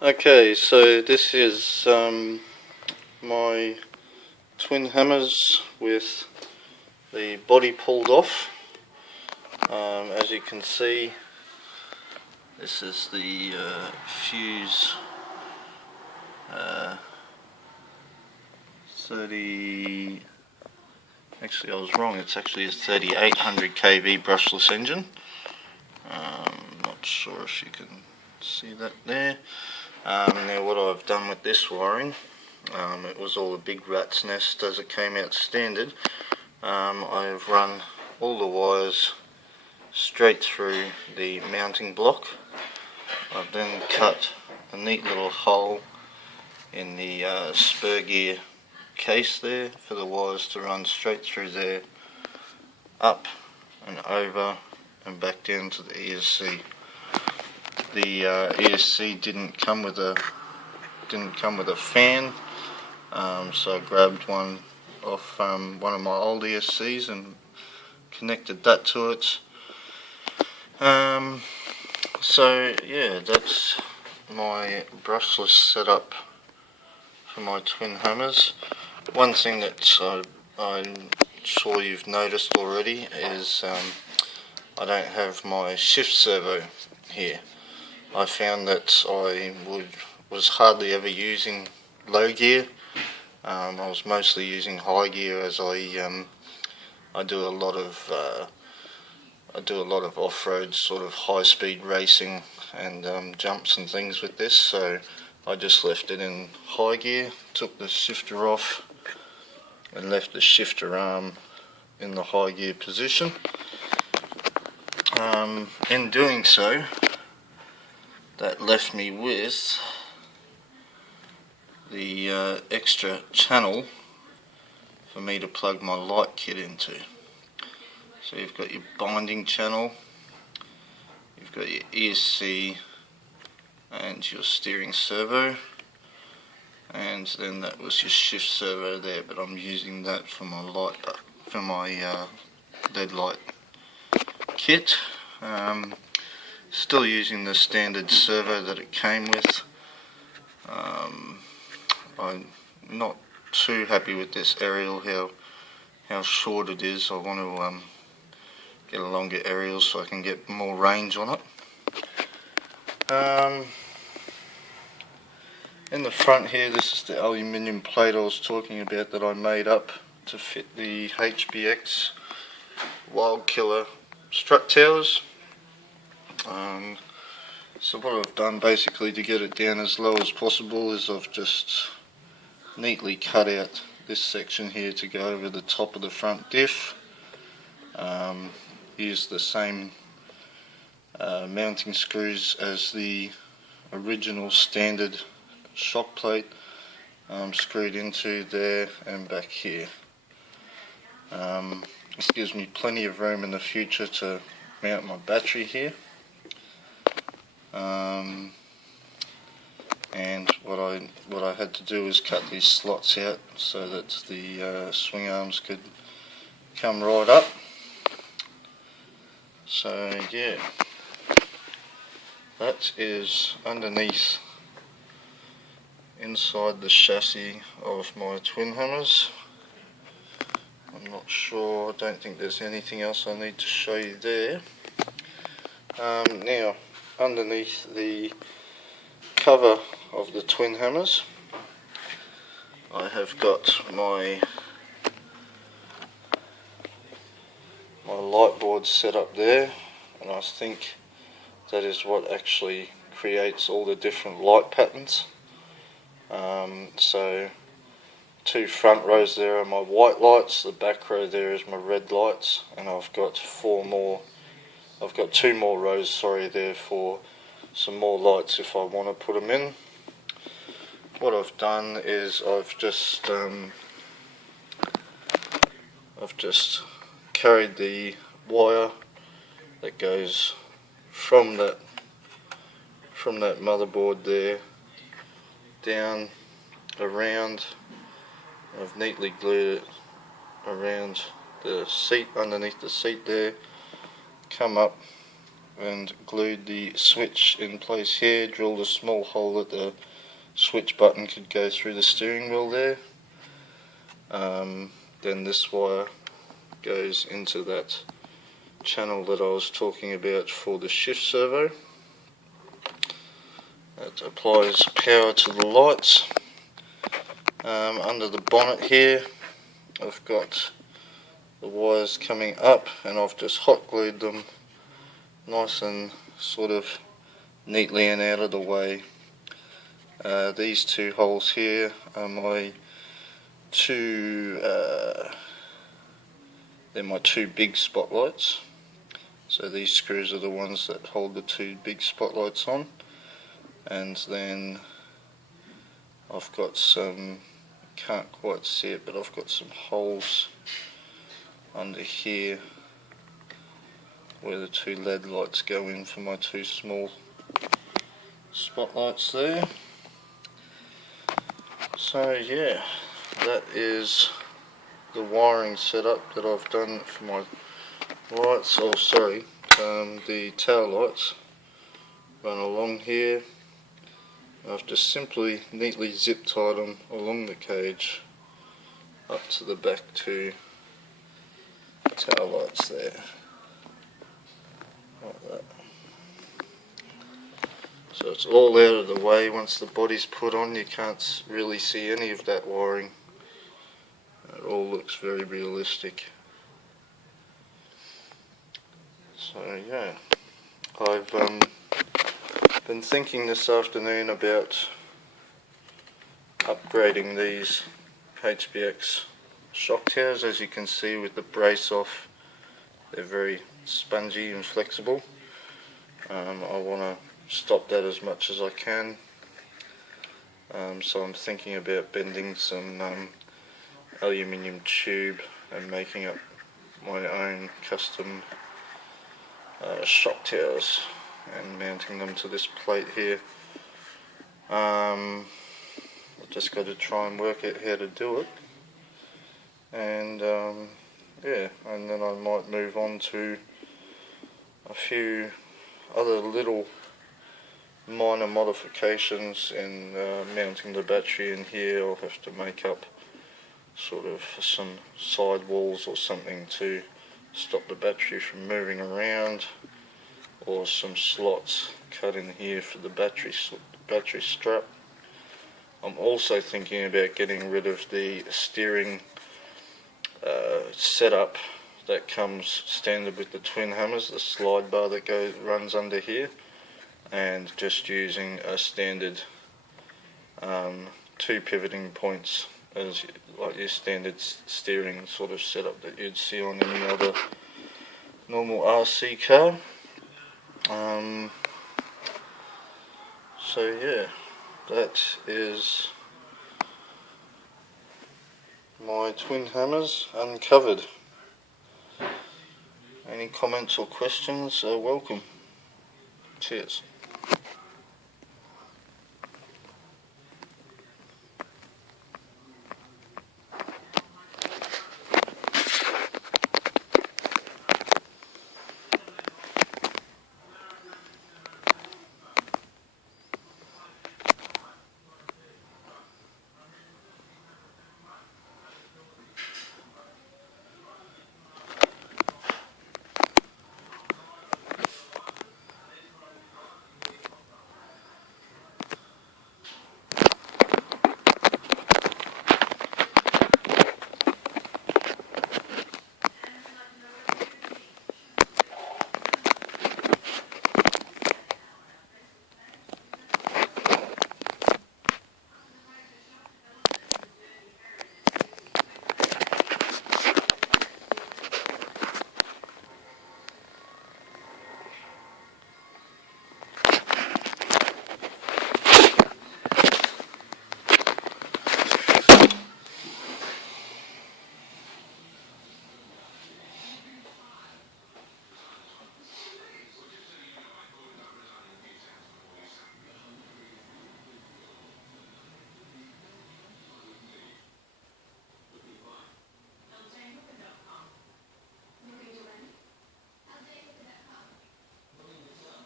Okay, so this is my twin hammers with the body pulled off. As you can see, this is the fuse 30. Actually, I was wrong. It's actually a 3800 kV brushless engine. Not sure if you can see that there. Now what I've done with this wiring, it was all a big rat's nest as it came out standard. I've run all the wires straight through the mounting block. I've then cut a neat little hole in the spur gear case there for the wires to run straight through there, up and over and back down to the ESC. The ESC didn't come with a fan, so I grabbed one off one of my old ESCs and connected that to it. So yeah, that's my brushless setup for my twin hammers. One thing that I'm sure you've noticed already is I don't have my shift servo here. I found that I was hardly ever using low gear. I was mostly using high gear, as I do a lot of off-road sort of high-speed racing and jumps and things with this. So I just left it in high gear, took the shifter off, and left the shifter arm in the high gear position. In doing so, that left me with the extra channel for me to plug my light kit into. So you've got your binding channel, you've got your ESC and your steering servo, and then that was your shift servo there, but I'm using that for my light, for my LED light kit. Still using the standard servo that it came with. I'm not too happy with this aerial, how short it is. I want to get a longer aerial so I can get more range on it. In the front here, this is the aluminium plate I was talking about that I made up to fit the HBX Wild Killer strut towers. So what I've done basically to get it down as low as possible is I've just neatly cut out this section here to go over the top of the front diff. Used the same mounting screws as the original standard shock plate, screwed into there and back here. This gives me plenty of room in the future to mount my battery here. And what I had to do is cut these slots out so that the swing arms could come right up. So yeah, that is underneath, inside the chassis of my twin hammers. I'm not sure, I don't think there's anything else I need to show you there. Now, underneath the cover of the twin hammers, I have got my light board set up there, and I think that is what actually creates all the different light patterns. So 2 front rows there are my white lights, the back row there is my red lights, and I've got 2 more rows, sorry, there for some more lights if I want to put them in. What I've done is I've just carried the wire that goes from that motherboard there down around. I've neatly glued it around the seat, underneath the seat there, come up and glued the switch in place here, drilled a small hole that the switch button could go through the steering wheel there. Then this wire goes into that channel that I was talking about for the shift servo. It applies power to the lights. Under the bonnet here I've got the wires coming up, and I've just hot glued them nice and sort of neatly and out of the way. These two holes here are my they're my two big spotlights. So these screws are the ones that hold the two big spotlights on, and then I've got some, can't quite see it, but I've got some holes under here where the two LED lights go in for my two small spotlights there. So yeah, that is the wiring setup that I've done for my lights. Oh sorry, the tail lights run along here. I've just simply neatly zip tied them along the cage up to the back two tail lights there, like that. So it's all out of the way. Once the body's put on, you can't really see any of that wiring. It all looks very realistic. So yeah, I've been thinking this afternoon about upgrading these HBX shock towers. As you can see with the brace off, they're very spongy and flexible. I want to stop that as much as I can. So I'm thinking about bending some aluminium tube and making up my own custom shock towers and mounting them to this plate here. I've just got to try and work out how to do it, and yeah, and then I might move on to a few other little minor modifications in mounting the battery in here. I'll have to make up sort of some side walls or something to stop the battery from moving around, or some slots cut in here for the battery strap. I'm also thinking about getting rid of the steering setup that comes standard with the twin hammers, the slide bar that runs under here, and just using a standard two pivoting points as like your standard steering sort of setup that you'd see on any other normal RC car. So yeah, that is my twin hammers uncovered. Any comments or questions are welcome. Cheers.